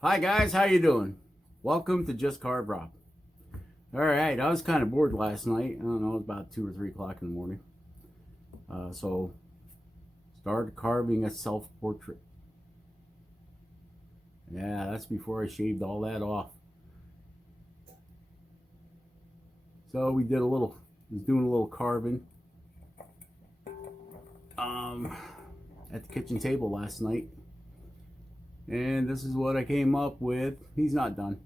Hi guys, how you doing? Welcome to Just Carve Rob. Alright, I was kind of bored last night. I don't know, it was about 2 or 3 o'clock in the morning. So, started carving a self-portrait. Yeah, that's before I shaved all that off. So we did was doing a little carving at the kitchen table last night. And this is what I came up with. He's not done.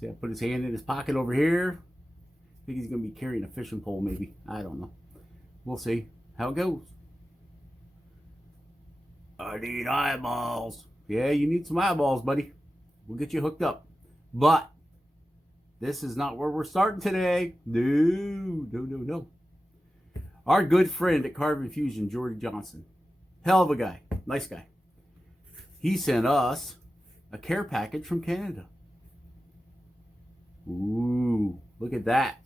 See, I put his hand in his pocket over here. I think he's going to be carrying a fishing pole maybe. I don't know. We'll see how it goes. I need eyeballs. Yeah, you need some eyeballs, buddy. We'll get you hooked up. But this is not where we're starting today. No. Our good friend at Carve Infusion, Jordy Johnson. Hell of a guy. Nice guy. He sent us a care package from Canada. Ooh, look at that.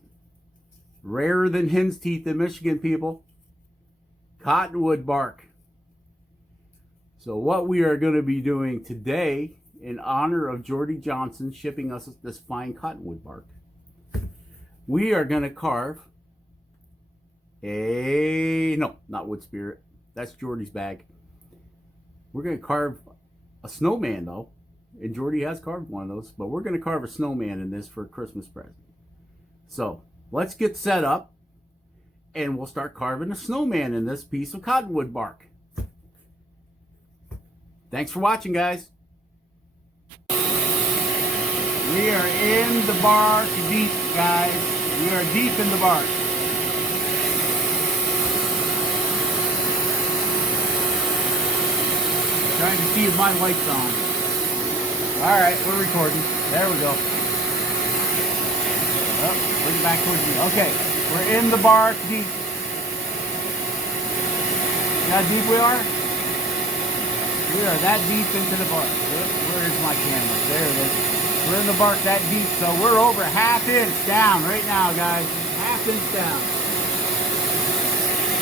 Rarer than hen's teeth in Michigan, people. Cottonwood bark. So what we are going to be doing today in honor of Jordy Johnson shipping us this fine cottonwood bark, we are going to carve not wood spirit. That's Jordy's bag. We're going to carve a snowman though, and Jordy has carved one of those, but we're going to carve a snowman in this for a Christmas present. So let's get set up and we'll start carving a snowman in this piece of cottonwood bark. Thanks for watching, guys. We are in the bark deep, guys. We are deep in the bark. Trying to see if my light's on. Alright, we're recording. There we go. Oh, bring it back towards me. Okay, we're in the bark deep. See how deep we are? We are that deep into the bark. Where's my camera? There it is. We're in the bark that deep, so we're over half inch down right now, guys. Half inch down.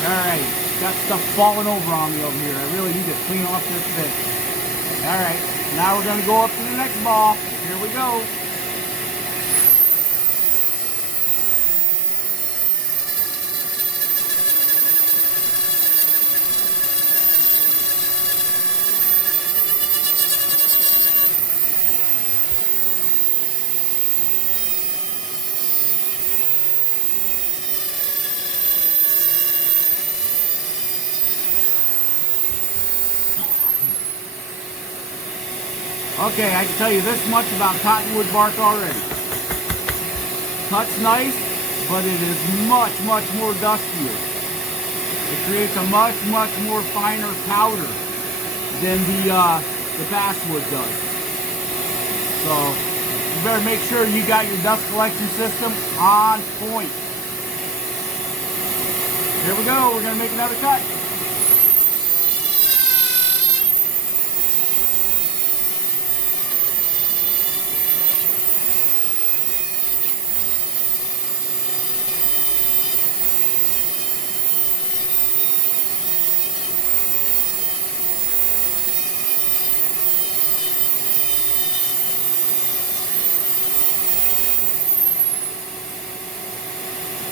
Alright. Got stuff falling over on me over here. I really need to clean off this fish. Alright, now we're going to go up to the next ball. Here we go. Okay, I can tell you this much about cottonwood bark already. Cuts nice, but it is much more dustier. It creates a much more finer powder than the basswood does. So you better make sure you got your dust collection system on point. Here we go. We're gonna make another cut.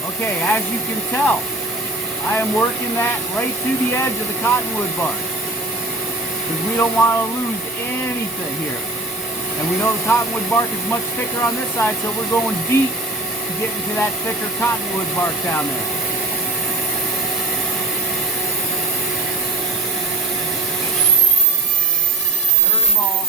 Okay, as you can tell, I am working that right to the edge of the cottonwood bark, because we don't want to lose anything here. And we know the cottonwood bark is much thicker on this side, so we're going deep to get into that thicker cottonwood bark down there. Third ball.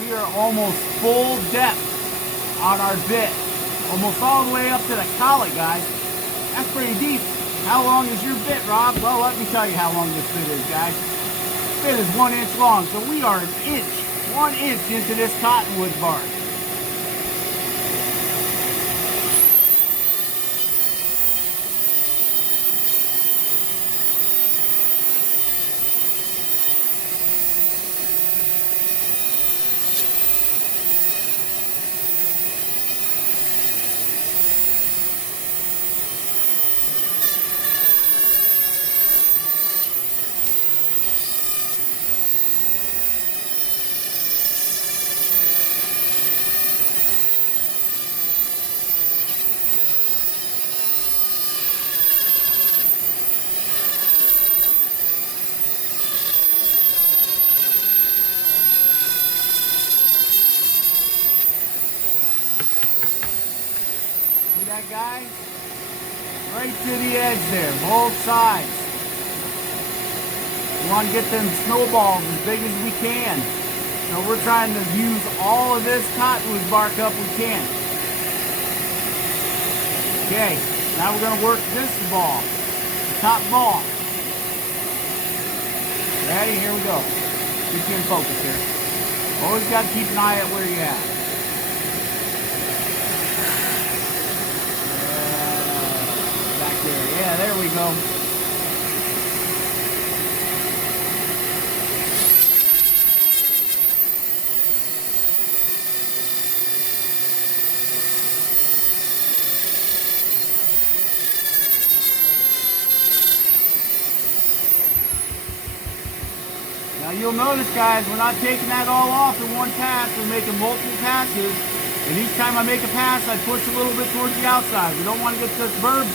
We are almost full depth on our bit. Almost all the way up to the collet, guys. That's pretty deep. How long is your bit, Rob? Well, let me tell you how long this bit is, guys. This bit is 1 inch long, so we are 1 inch into this cottonwood bark. that, guys? Right to the edge there, both sides. We want to get them snowballs as big as we can. So we're trying to use all of this cottonwood bark up we can. Okay, now we're going to work this ball, the top ball. Ready? Here we go. Get you in focus here. Always got to keep an eye at where you're at. Back there. Yeah, there we go. Now you'll notice, guys, we're not taking that all off in one pass. We're making multiple passes. And each time I make a pass, I push a little bit towards the outside. We don't want to get this burb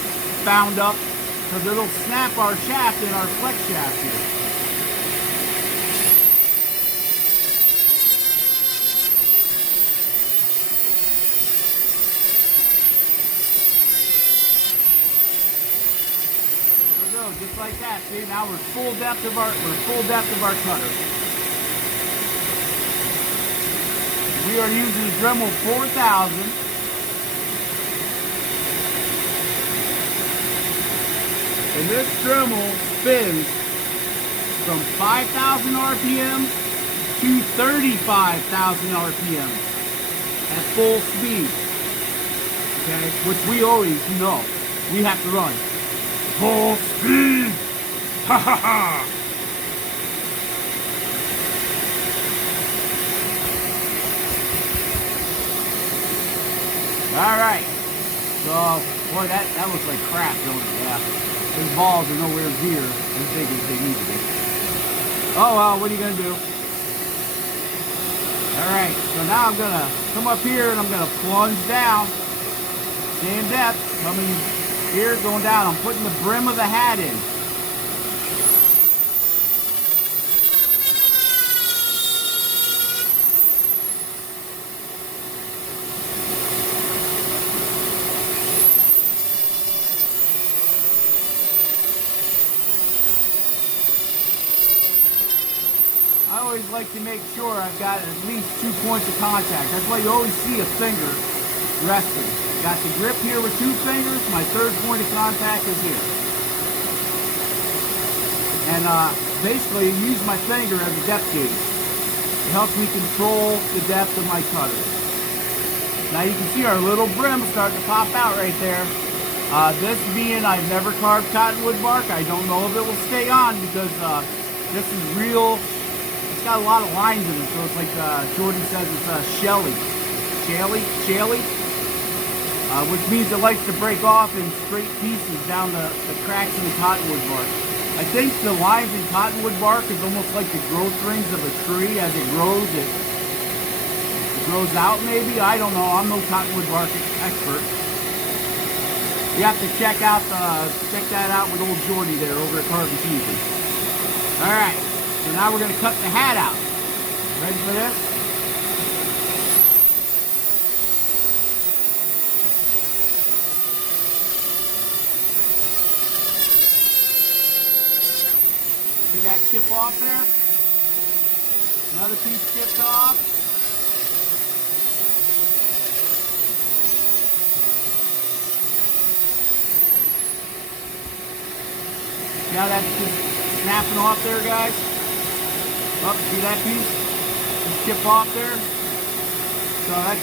bound up because it'll snap our shaft in our flex shaft here. Just like that. See, now we're full depth of our cutter. We are using Dremel 4000. And this Dremel spins from 5,000 RPM to 35,000 RPM at full speed. Okay, which we always know we have to run. Full speed! Ha ha ha! Alright. So, boy, that looks like crap, don't it? Yeah. These balls are nowhere near as big as they need to be. Oh well, what are you going to do? Alright, so now I'm going to come up here and I'm going to plunge down. Same depth. Coming here, going down. I'm putting the brim of the hat in. I always like to make sure I've got at least 2 points of contact. That's why you always see a finger resting. Got the grip here with 2 fingers. My 3rd point of contact is here. And basically use my finger as a depth gauge. It helps me control the depth of my cutter. Now you can see our little brim starting to pop out right there. This being I've never carved cottonwood bark, I don't know if it will stay on because this is real. It's got a lot of lines in it, so it's like Jordan says, it's shaly, which means it likes to break off in straight pieces down the cracks in the cottonwood bark. I think the lines in cottonwood bark is almost like the growth rings of a tree. As it grows, it grows out maybe. I don't know. I'm no cottonwood bark expert. You have to check that out with old Jordy there over at Carve Fusion. All right. So now we're going to cut the hat out. Ready for this? See that chip off there? Another piece chipped off. Now that's just snapping off there, guys. Oh, see that piece? Just chip off there. So that's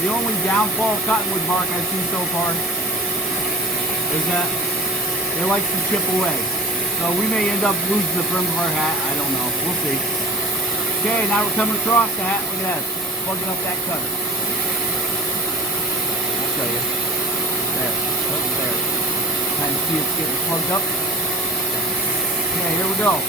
the only downfall of cottonwood bark I've seen so far is that it likes to chip away. So we may end up losing the brim of our hat. I don't know. We'll see. Okay, now we're coming across the hat. Look at that. Plugging up that cutter. I'll show you. There. Oh, there. Kind of see it's getting plugged up. Okay, here we go.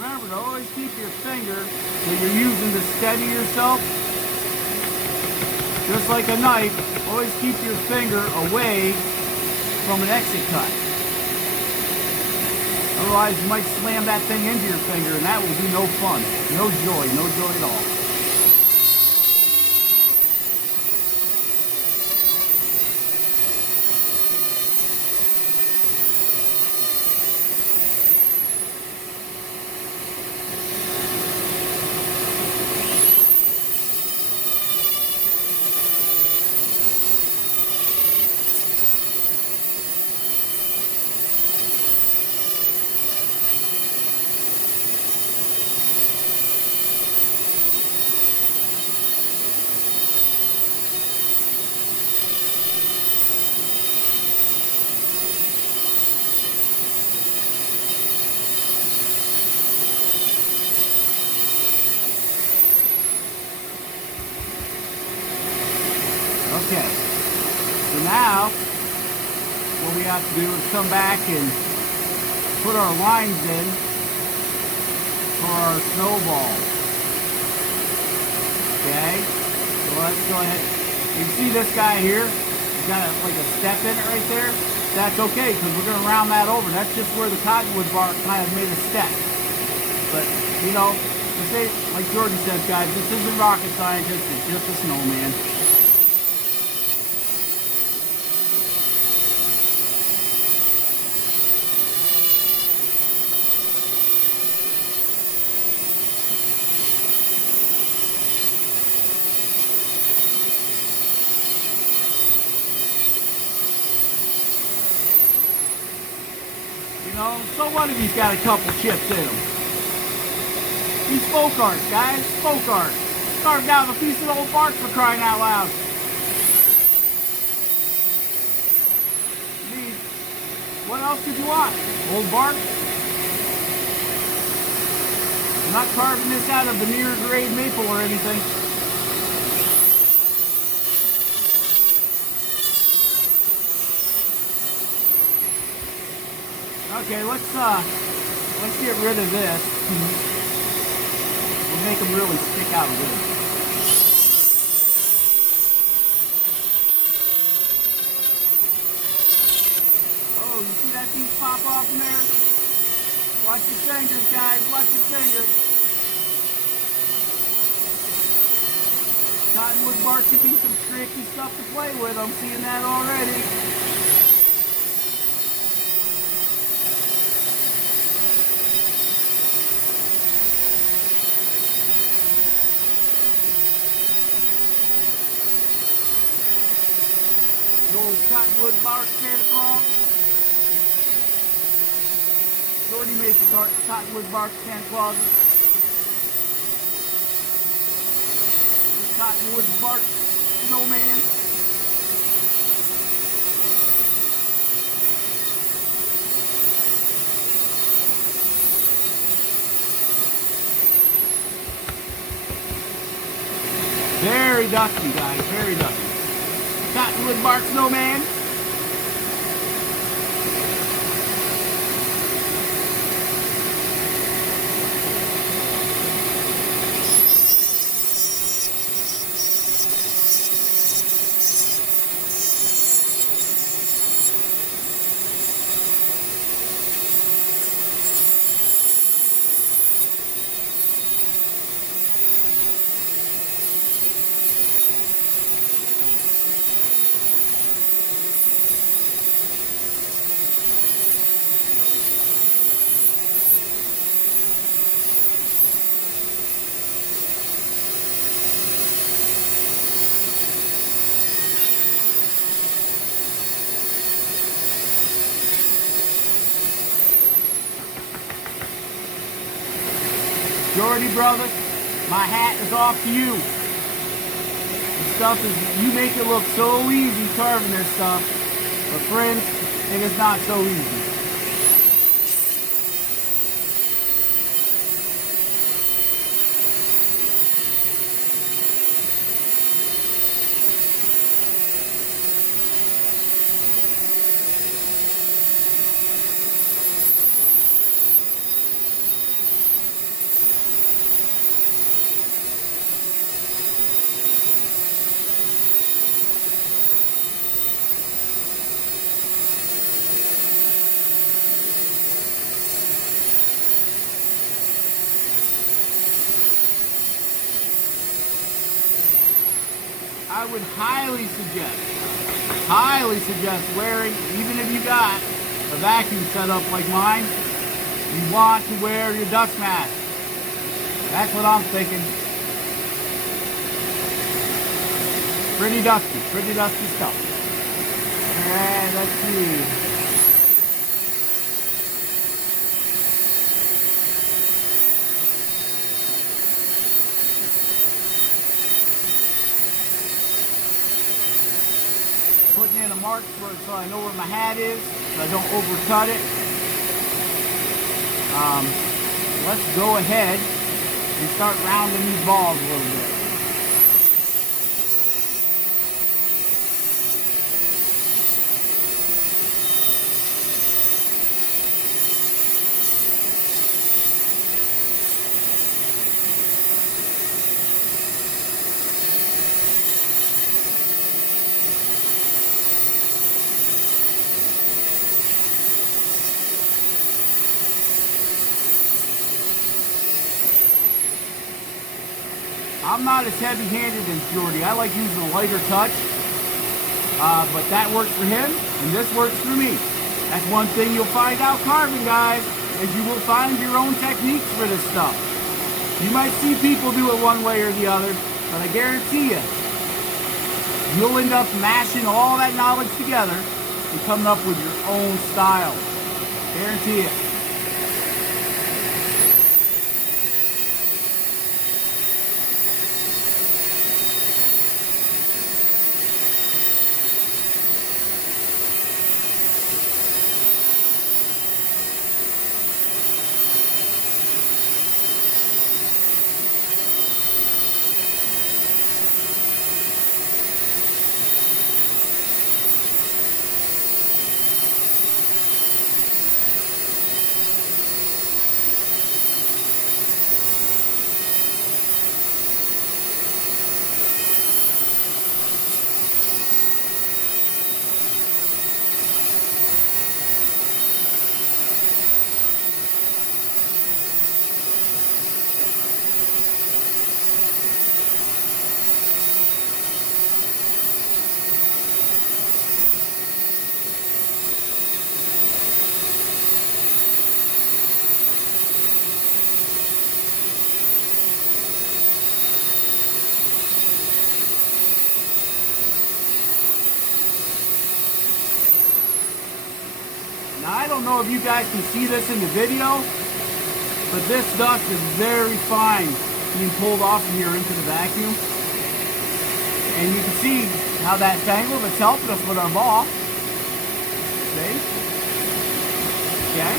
Remember to always keep your finger that you're using to steady yourself, just like a knife, always keep your finger away from an exit cut. Otherwise you might slam that thing into your finger and that will be no fun. No joy at all. Okay, so now what we have to do is come back and put our lines in for our snowball. Okay, so let's go ahead. You can see this guy here, he's got like a step in it right there. That's okay, because we're going to round that over. That's just where the cottonwood bark kind of made a step. But, you know, like Jordan says, guys, this isn't rocket science, it's just a snowman. You know, so what if he's got a couple chips in him? He's folk art, guys, folk art. Carved out a piece of old bark for crying out loud. I mean, what else could you want? Old bark? I'm not carving this out of veneer grade maple or anything. Okay, let's get rid of this. We'll make them really stick out good. Oh, you see that piece pop off in there? Watch your fingers, guys. Watch your fingers. Cottonwood bark could be some tricky stuff to play with. I'm seeing that already. The old cottonwood bark Santa Claus. Jordy made the cottonwood bark Santa Claus. Cottonwood bark Snowman. Very dusty, guys, very dusty. Cottonwood bark Snowman. Jordy, brother, my hat is off to you. This stuff is, you make it look so easy carving this stuff, but friends, it is not so easy. I would highly suggest wearing, even if you got a vacuum set up like mine, you want to wear your dust mask. That's what I'm thinking. Pretty dusty stuff. Alright, let's see. Putting in a mark so I know where my hat is, so I don't overcut it. Let's go ahead and start rounding these balls a little bit. I'm not as heavy-handed as Jordy. I like using a lighter touch, but that works for him, and this works for me. That's one thing you'll find out carving, guys, is you will find your own techniques for this stuff. You might see people do it one way or the other, but I guarantee you, you'll end up mashing all that knowledge together and coming up with your own style. Guarantee it. Now, I don't know if you guys can see this in the video, but this dust is very fine being pulled off of here into the vacuum. And you can see how that tangle that's helping us with our ball. See? Okay.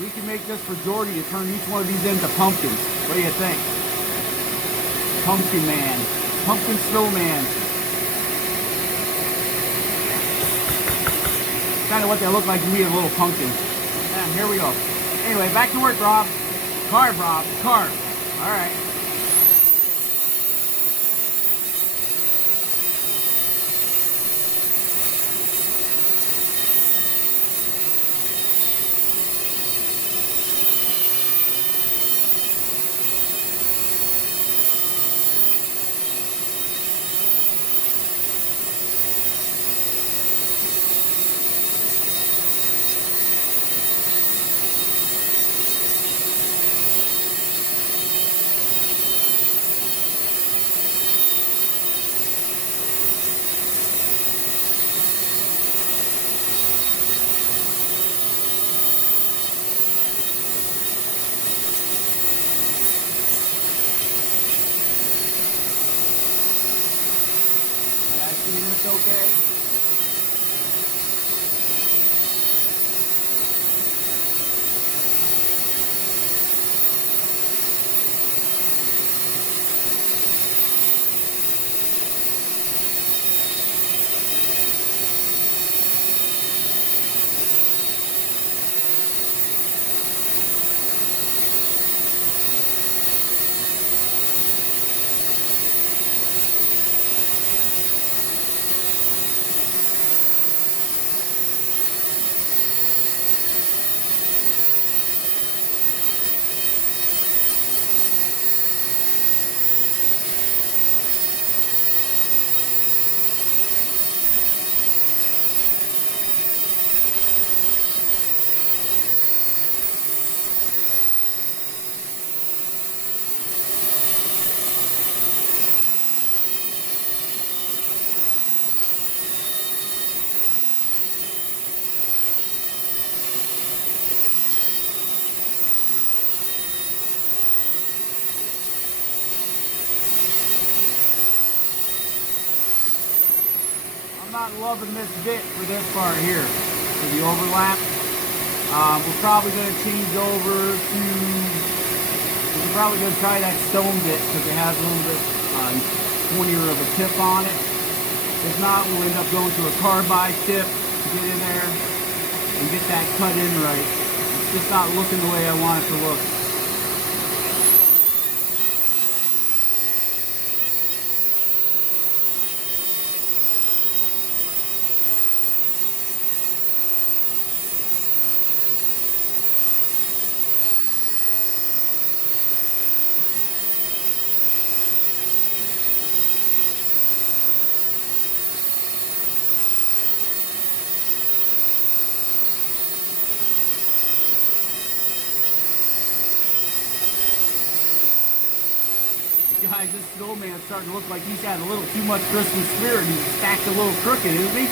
We can make this for Jordy to turn each one of these into pumpkins. What do you think? Pumpkin man. Pumpkin snowman. kind of what they look like to me, a little pumpkin. Yeah, here we go. Anyway, back to work, Rob. Carve, Rob. Carve. All right. It's okay. I'm not loving this bit for this part here, for the overlap. We're probably going to change over to, we're probably going to try that stone bit because it has a little bit pointier of a tip on it. If not, we'll end up going to a carbide tip to get in there and get that cut in right. It's just not looking the way I want it to look. Guys, this snowman's starting to look like he's had a little too much Christmas spirit. He's stacked a little crooked, isn't he?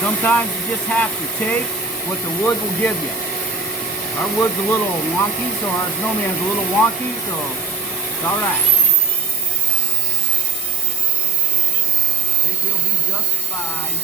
Sometimes you just have to take what the wood will give you. Our wood's a little wonky, so our snowman's a little wonky, so it's all right. I think he'll be just fine.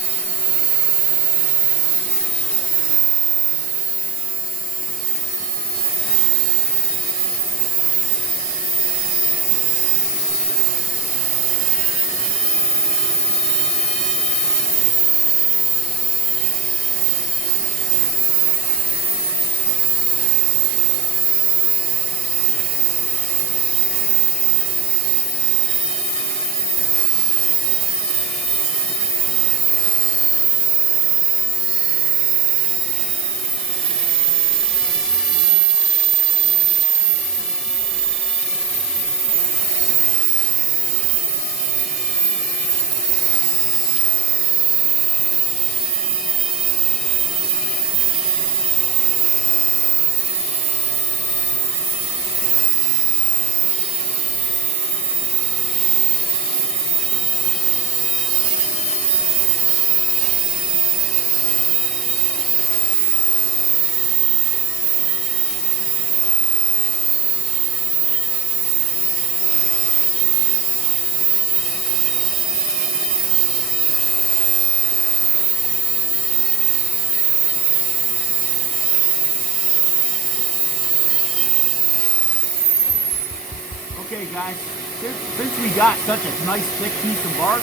Okay guys, since we got such a nice thick piece of bark,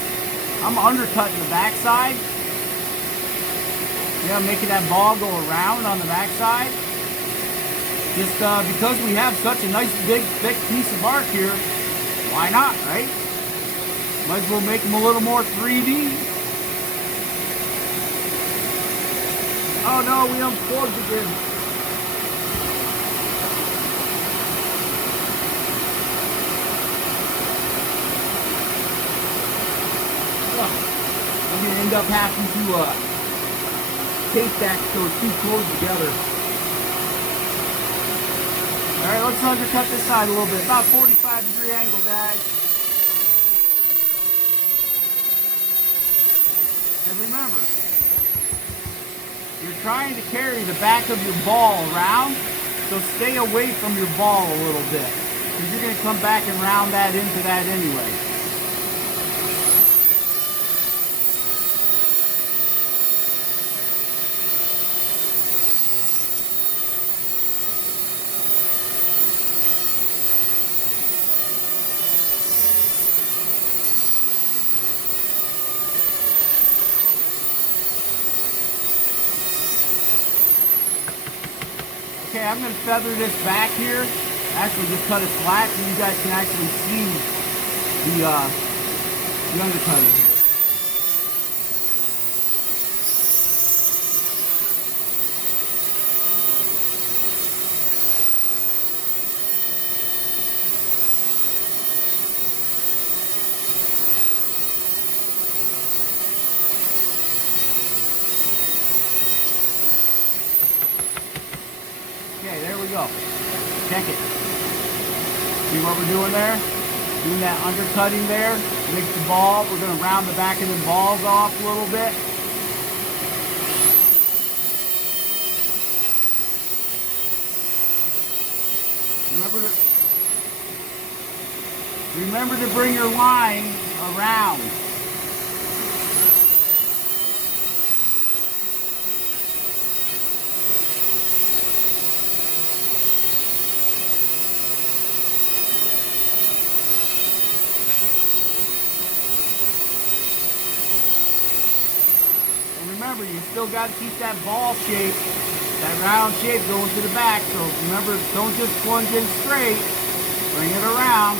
I'm undercutting the backside. Yeah, making that ball go around on the backside. Just because we have such a nice big thick piece of bark here, why not, right? Might as well make them a little more 3D. Oh no, we unplugged again. I'm going to end up having to tape that so it's too close together. Alright, let's undercut this side a little bit. About 45-degree angle, guys. And remember, you're trying to carry the back of your ball around, so stay away from your ball a little bit. Because you're going to come back and round that into that anyway. Okay, I'm going to feather this back here. Actually, just cut it flat so you guys can actually see the undercutting here. Okay, there we go. Check it. See what we're doing there? Doing that undercutting there. Makes the ball. We're going to round the back of the balls off a little bit. Remember to bring your line around. Remember, you still got to keep that ball shape, that round shape going to the back. So remember, don't just plunge in straight. Bring it around.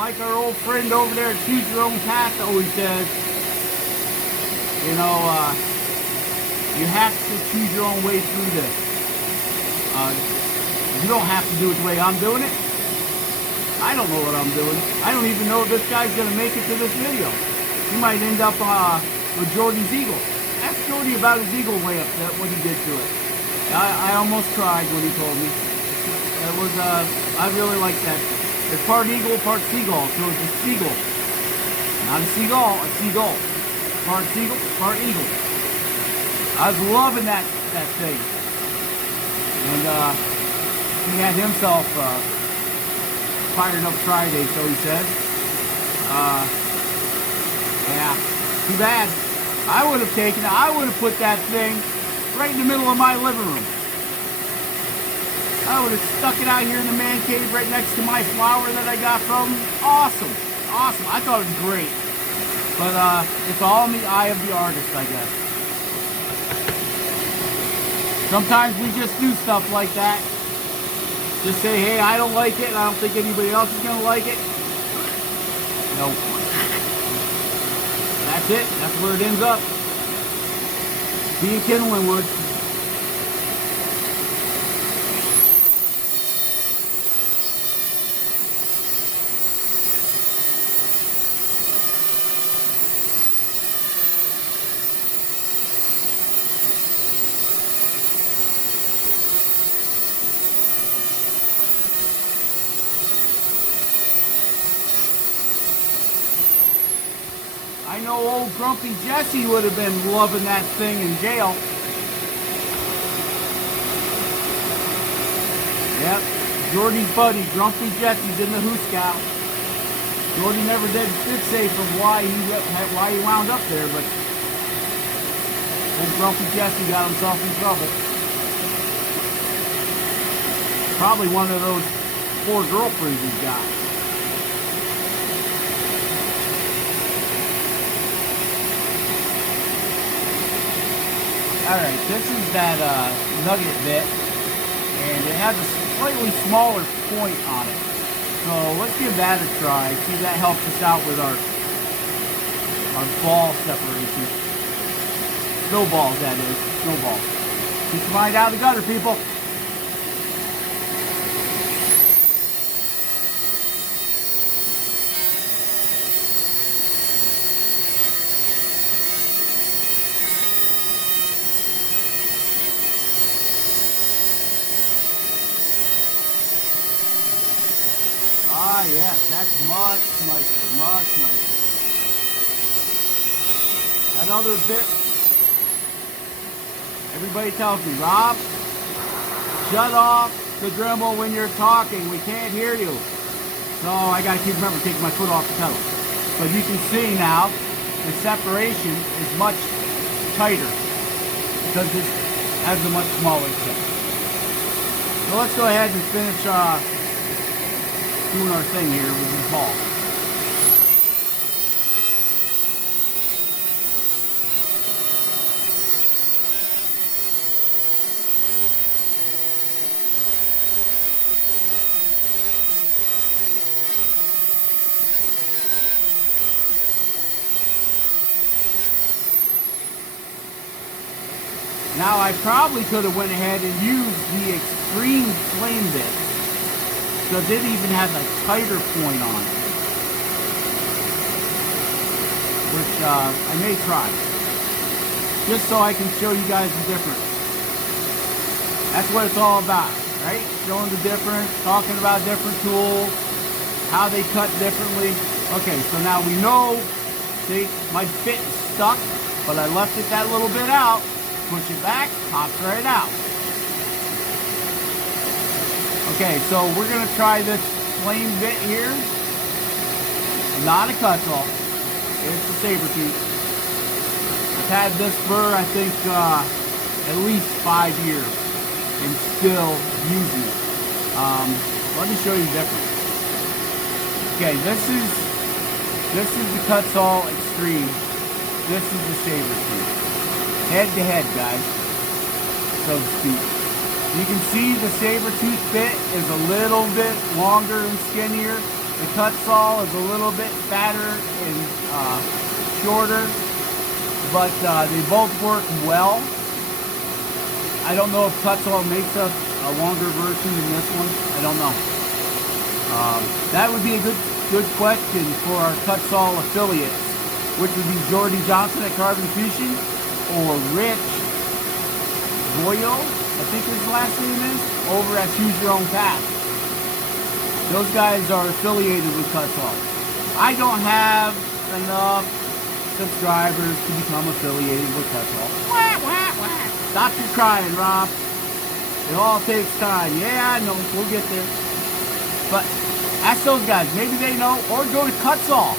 Like our old friend over there at Choose Your Own Path always says, you know, you have to choose your own way through this. You don't have to do it the way I'm doing it. I don't know what I'm doing. I don't even know if this guy's going to make it to this video. He might end up with Jordy's eagle. Ask Jordy about his eagle layup, what he did to it. I almost cried when he told me. That was, I really like that. It's part eagle, part seagull, so it's a seagull. Not a seagull, a seagull. Part seagull, part eagle. I was loving that thing. And he had himself fired up Friday, so he said. Yeah, too bad. I would have taken it. I would have put that thing right in the middle of my living room. I would have stuck it out here in the man cave right next to my flower that I got from him. Awesome. Awesome. I thought it was great. But it's all in the eye of the artist, I guess. Sometimes we just do stuff like that. Just say, hey, I don't like it, and I don't think anybody else is going to like it. Nope. That's it. That's where it ends up. Being kindling wood. I know old Grumpy Jesse would have been loving that thing in jail. Yep, Jordy's buddy, Grumpy Jesse's in the Hooskow. Jordy never did say from why he wound up there, but old Grumpy Jesse got himself in trouble. Probably one of those 4 girlfriends he's got. Alright, this is that nugget bit, and it has a slightly smaller point on it. So let's give that a try. See if that helps us out with our ball separation. Snowballs, that is. Snowballs. Keep your mind out of the gutter, people. Ah, yes, that's much nicer, much nicer. Another bit. Everybody tells me, Rob, shut off the dremel when you're talking. We can't hear you. So I got to remember taking my foot off the pedal. But you can see now the separation is much tighter because it has a much smaller tip. So let's go ahead and finish doing our thing here with this ball. Now I probably could have went ahead and used the extreme flame bit, because it even has a tighter point on it, which I may try, just so I can show you guys the difference. That's what it's all about, right? Showing the difference, talking about different tools, how they cut differently. Okay, so now we know, see, my bit is stuck, but I left it that little bit out. Push it back, pops right out. Okay, so we're going to try this flame bit here. Not a cut saw. It's a saber tooth. I've had this for, I think, at least 5 years and still using it. Let me show you the difference. Okay, this is the cut saw extreme. This is the saber tooth. Head to head, guys, so to speak. You can see the saber tooth bit is a little bit longer and skinnier. The cut saw is a little bit fatter and shorter, but they both work well. I don't know if cut saw makes a longer version than this one. I don't know. That would be a good question for our cut saw affiliates, which would be Jordy Johnson at Carve and Fishing, or Rich Boyle, I think his last name is, over at Choose Your Own Path. Those guys are affiliated with cut saw. I don't have enough subscribers to become affiliated with cut saw. Stop your crying, Rob. It all takes time. Yeah, I know, we'll get there. But ask those guys, maybe they know, or go to cut saw.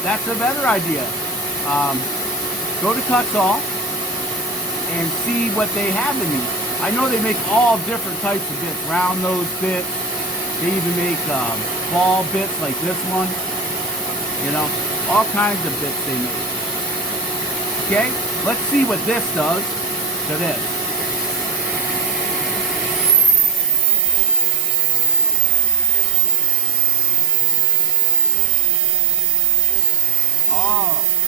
That's a better idea. Go to cut saw and see what they have in these. I know they make all different types of bits, round nose bits. They even make ball bits like this one. You know, all kinds of bits they make. Okay, let's see what this does to this.